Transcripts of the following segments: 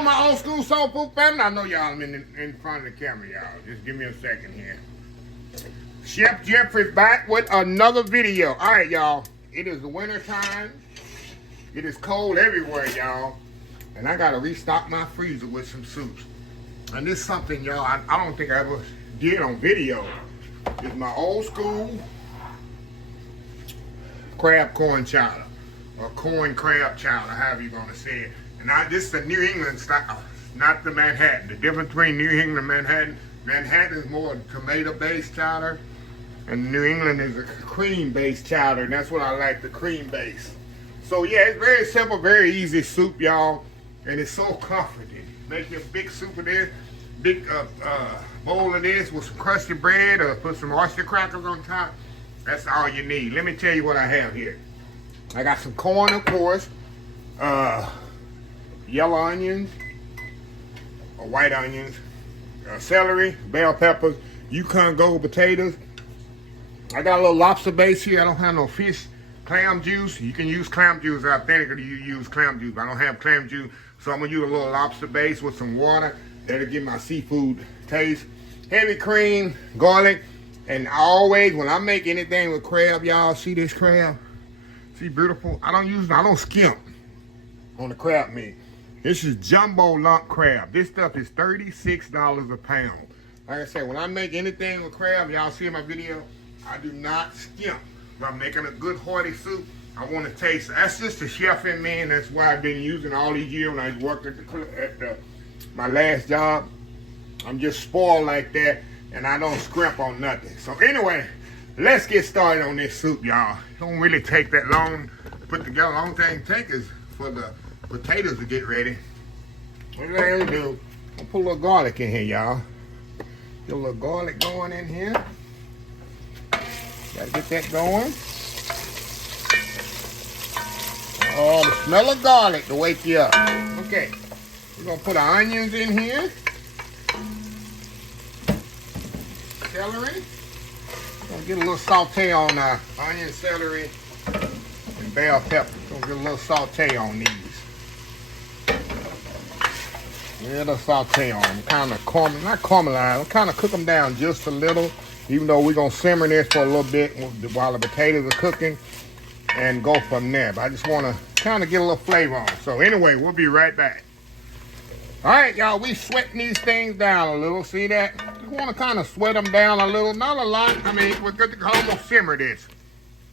all my old school soul food family. I know y'all in front of the camera, y'all. Just give me a second here. Chef Jeffrey's back with another video. All right, y'all. It is the winter time. It is cold everywhere, y'all. And I got to restock my freezer with some soups. And this is something, y'all, I don't think I ever did on video. It's my old school crab corn chowder. Or corn crab chowder, however you're going to say it. And this is the New England style, not the Manhattan. The difference between New England and Manhattan, Manhattan is more tomato-based chowder. And New England is a cream-based chowder, and that's what I like, the cream-based. So yeah, it's very simple, very easy soup, y'all. And it's so comforting. Make you a big soup of this, big bowl of this with some crusty bread or put some oyster crackers on top. That's all you need. Let me tell you what I have here. I got some corn, of course, yellow onions, or white onions, celery, bell peppers, Yukon gold potatoes. I got a little lobster base here. I don't have no fish clam juice. You can use clam juice authentically. You use clam juice. I don't have clam juice, so I'm gonna use a little lobster base with some water. That'll give my seafood taste. Heavy cream, garlic, and always when I make anything with crab, y'all see this crab? See, beautiful. I don't skimp on the crab meat. This is jumbo lump crab. This stuff is $36 a pound. Like I said, when I make anything with crab, y'all see in my video, I do not skimp. If I'm making a good hearty soup, I want to taste. That's just the chef in me, and that's why I've been using all these years when I worked at my last job. I'm just spoiled like that, and I don't scrimp on nothing. So anyway, let's get started on this soup, y'all. It don't really take that long to put together. The only thing it takes is for the potatoes to get ready. What do I do? I'll put a little garlic in here, y'all. Get a little garlic going in here. Gotta get that going. Oh, the smell of garlic to wake you up. Okay, we're gonna put our onions in here. Celery. Gonna get a little saute on onion, celery, and bell pepper. Gonna get a little saute on these. Yeah, the saute on them. Kind of not caramelize. Kind of cook them down just a little. Even though we're gonna simmer this for a little bit while the potatoes are cooking, and go from there. But I just want to kind of get a little flavor on. So anyway, we'll be right back. All right, y'all. We sweating these things down a little. See that? You want to kind of sweat them down a little, not a lot. I mean, we're good to almost simmer this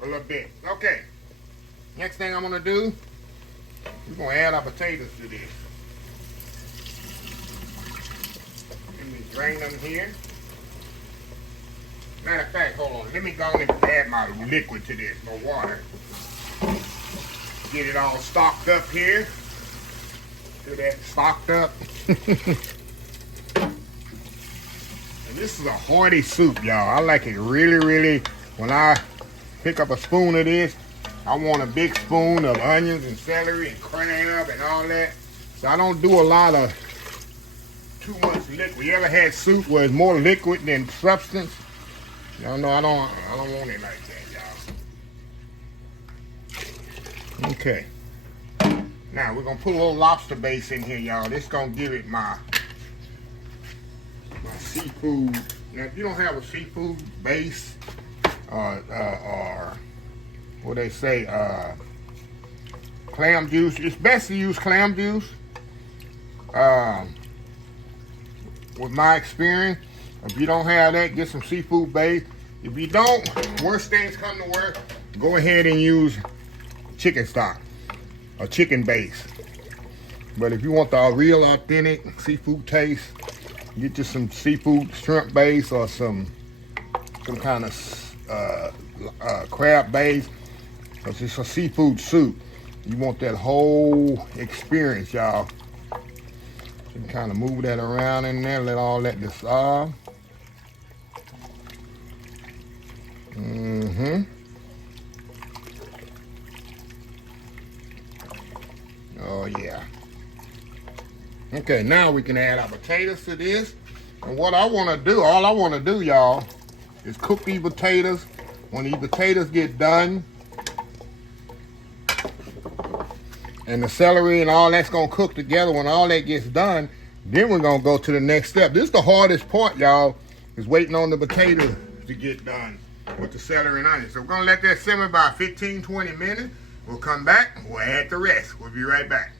a little bit. Okay. Next thing I'm gonna do, we're gonna add our potatoes to this. Let me drain them here. Matter of fact, hold on. Let me go and add my liquid to this, my water. Get it all stocked up here. See that stocked up? And this is a hearty soup, y'all. I like it really, really. When I pick up a spoon of this, I want a big spoon of onions and celery and crab and all that. So I don't do a lot of too much liquid. You ever had soup where it's more liquid than substance? Y'all know I don't want it like that, y'all. Okay. Now we're gonna put a little lobster base in here, y'all. This gonna give it my seafood. Now if you don't have a seafood base, or what they say, clam juice, it's best to use clam juice. With my experience, if you don't have that, get some seafood base. If you don't, worst things come to worst, go ahead and use chicken stock or chicken base. But if you want the real authentic seafood taste, get you some seafood shrimp base or some kind of crab base, because it's a seafood soup. You want that whole experience, y'all. You can kind of move that around in there, let all that dissolve. Oh yeah. Okay, now we can add our potatoes to this. And what I want to do, all I want to do, y'all, is cook these potatoes. When these potatoes get done, and the celery and all that's gonna cook together. When all that gets done, then we're gonna go to the next step. This is the hardest part, y'all, is waiting on the potatoes to get done with the celery and onions. So we're gonna let that simmer about 15, 20 minutes. We'll come back, we'll add the rest. We'll be right back.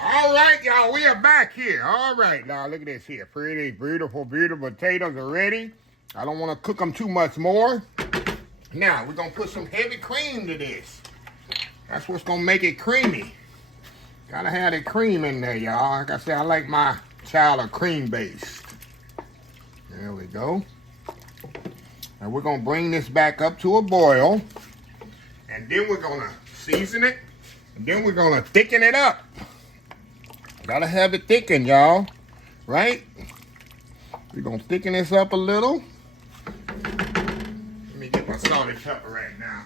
All right, y'all, we are back here. All right, now look at this here. Pretty, beautiful, beautiful potatoes are ready. I don't want to cook them too much more. Now, we're going to put some heavy cream to this. That's what's going to make it creamy. Gotta have that cream in there, y'all. Like I said, I like my chowder cream-based. There we go. Now, we're going to bring this back up to a boil. And then we're going to season it. And then we're going to thicken it up. Gotta have it thickened, y'all. Right? We're going to thicken this up a little. Let me get my salt and pepper right now.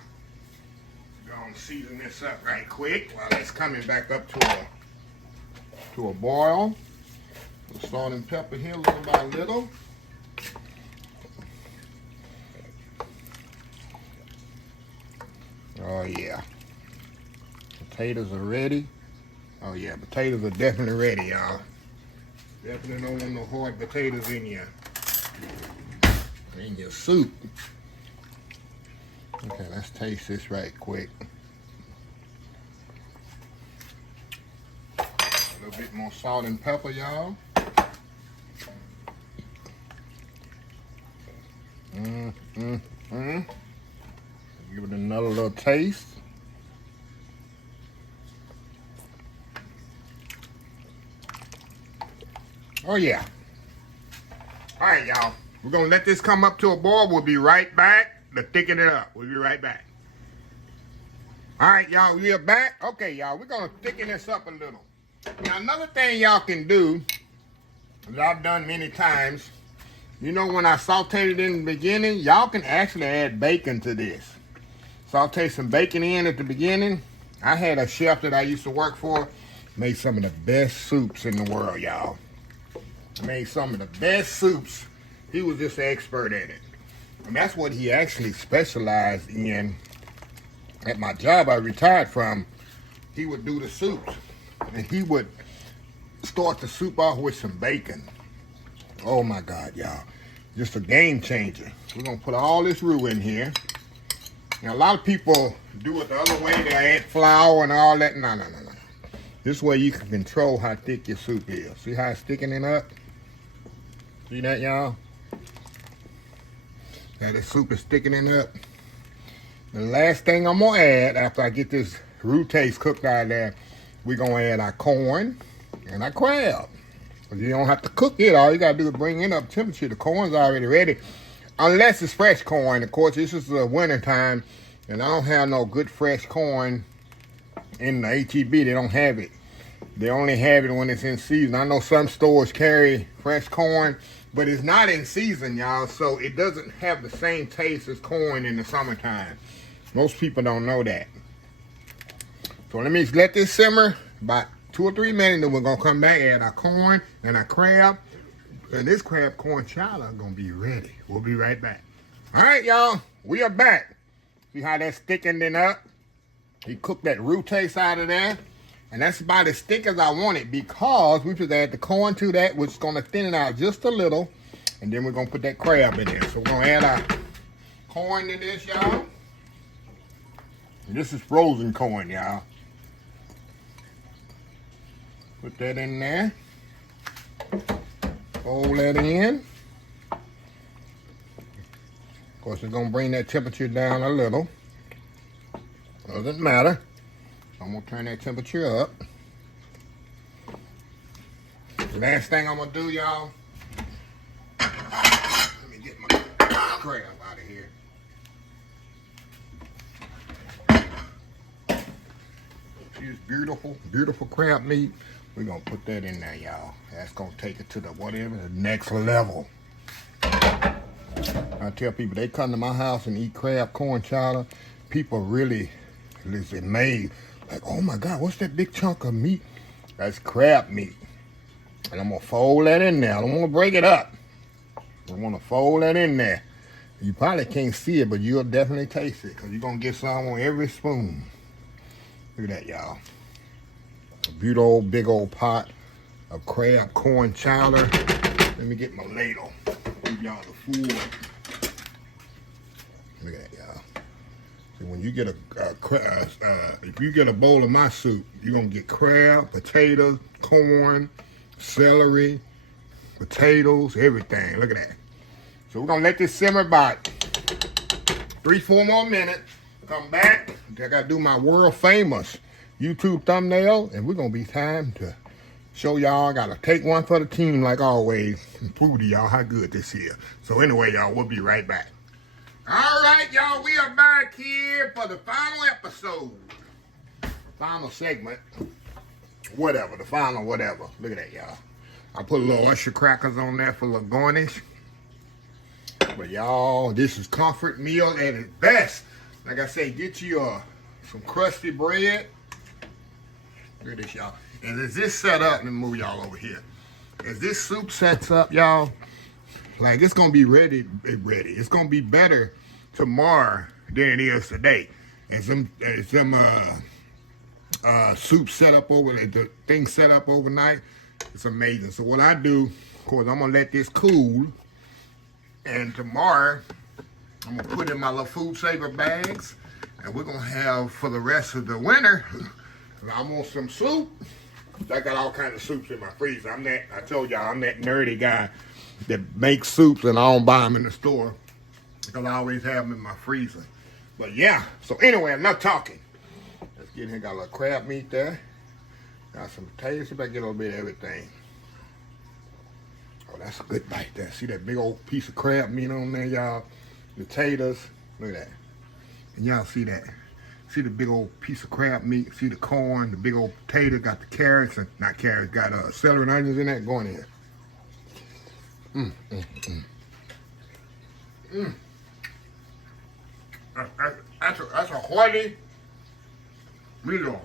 Gonna season this up right quick while it's coming back up to a boil. Put salt and pepper here little by little. Oh yeah. Potatoes are ready. Oh yeah, potatoes are definitely ready, y'all. Definitely don't want no hard potatoes in your soup. Okay, let's taste this right quick. A little bit more salt and pepper, y'all. Give it another little taste. Oh yeah. All right, y'all. We're gonna let this come up to a boil. We'll be right back to thicken it up. We'll be right back. All right, y'all, we are back. Okay, y'all, we're gonna thicken this up a little. Now, another thing y'all can do, that I've done many times, you know, when I sauteed it in the beginning, y'all can actually add bacon to this. Saute some bacon in at the beginning. I had a chef that I used to work for, made some of the best soups in the world, y'all. Made some of the best soups. He was just an expert at it. And that's what he actually specialized in. At my job I retired from, he would do the soups. And he would start the soup off with some bacon. Oh my God, y'all. Just a game changer. We're going to put all this roux in here. Now, a lot of people do it the other way. They add flour and all that. No. This way you can control how thick your soup is. See how it's thickening up? See that, y'all? Now this soup is thickening up. The last thing I'm going to add after I get this roux taste cooked out of there, we're going to add our corn and our crab. You don't have to cook it. All you got to do is bring it up temperature. The corn's already ready. Unless it's fresh corn. Of course, this is the winter time, and I don't have no good fresh corn in the H-E-B. They don't have it. They only have it when it's in season. I know some stores carry fresh corn, but it's not in season, y'all, so it doesn't have the same taste as corn in the summertime. Most people don't know that. So let me let this simmer about 2 or 3 minutes, then we're going to come back, add our corn and our crab. And this crab corn chowder is going to be ready. We'll be right back. All right, y'all, we are back. See how that's thickening up? He cooked that roux taste out of there. And that's about as thick as I want it because we just add the corn to that, which is going to thin it out just a little. And then we're going to put that crab in there. So we're going to add our corn to this, y'all. And this is frozen corn, y'all. Put that in there. Fold that in. Of course, it's going to bring that temperature down a little. Doesn't matter. I'm going to turn that temperature up. Last thing I'm going to do, y'all, let me get my crab out of here. Here's beautiful, beautiful crab meat. We're going to put that in there, y'all. That's going to take it to the whatever, the next level. I tell people, they come to my house and eat crab corn chowder, people really is amazed. Like, oh my God, what's that big chunk of meat? That's crab meat. And I'm going to fold that in there. I don't want to break it up. I want to fold that in there. You probably can't see it, but you'll definitely taste it because you're going to get some on every spoon. Look at that, y'all. A beautiful old big old pot of crab corn chowder. Let me get my ladle. Give y'all the food. Look at that, y'all. See, when you get if you get a bowl of my soup, you're gonna get crab, potatoes, corn, celery, potatoes, everything. Look at that. So we're gonna let this simmer about 3-4 more minutes. Come back. I gotta do my world famous YouTube thumbnail, and we're gonna be time to show y'all. I gotta take one for the team like always and prove to y'all how good this is. So anyway, y'all, we'll be right back. All right, y'all, we are back here for the final episode. Final segment. Whatever, the final whatever. Look at that, y'all. I put a little oyster crackers on there for a little garnish. But y'all, this is comfort meal at its best. Like I say, get you some crusty bread. Look at this, y'all. And as this set up, let me move y'all over here. As this soup sets up, y'all, like it's gonna be ready. It's gonna be better tomorrow than it is today. And some soup set up the thing set up overnight. It's amazing. So what I do, of course, I'm gonna let this cool. And tomorrow, I'm gonna put in my little food saver bags, and we're gonna have for the rest of the winter. I want some soup. I got all kinds of soups in my freezer. I told y'all, I'm that nerdy guy that makes soups and I don't buy them in the store because I always have them in my freezer. But yeah, so anyway, enough talking. Let's get in here. Got a little crab meat there. Got some potatoes. See if I get a little bit of everything. Oh, that's a good bite there. See that big old piece of crab meat on there, y'all? Potatoes. Look at that. And y'all see that? See the big old piece of crab meat. See the corn, the big old potato. Got the carrots, and not carrots. Got celery and onions in that going in. That's a hearty meal.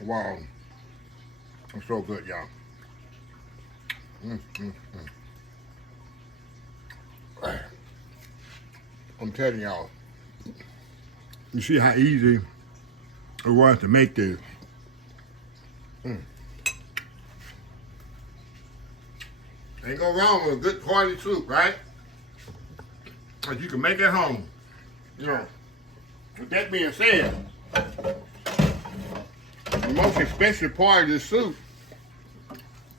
Wow. It's so good, y'all. I'm telling y'all, you see how easy it was to make this. Ain't go wrong with a good quality soup, right? But you can make it home. You know, with that being said, the most expensive part of this soup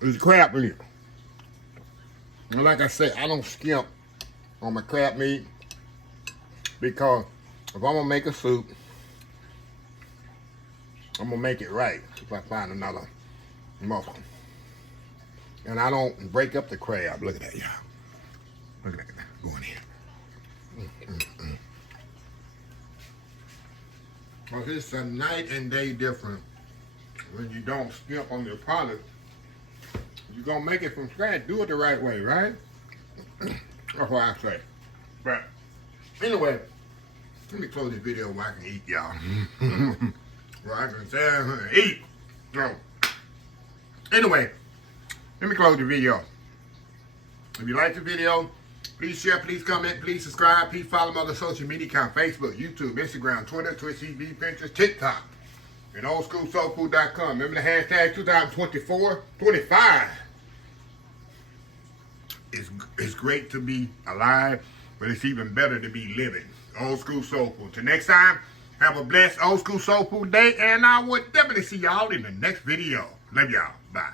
is crab meat. And like I said, I don't skimp on my crab meat because if I'm gonna make a soup, I'm gonna make it right if I find another mussel. And I don't break up the crab. Look at that, y'all. Look at that going in. Well, it's a night and day difference when you don't skimp on your product. You're gonna make it from scratch. Do it the right way, right? That's what I say. But anyway, let me close this video where I can eat, y'all. Where I can say I'm gonna eat. So, anyway, let me close the video. If you like the video, please share, please comment, please subscribe, please follow my other social media account, Facebook, YouTube, Instagram, Twitter, Twitch TV, Pinterest, TikTok, and oldschoolsoulfood.com. Remember the hashtag 2024-25. It's great to be alive, but it's even better to be living. Old School Soul Food. Till next time, have a blessed Old School Soul Food day, and I will definitely see y'all in the next video. Love y'all. Bye.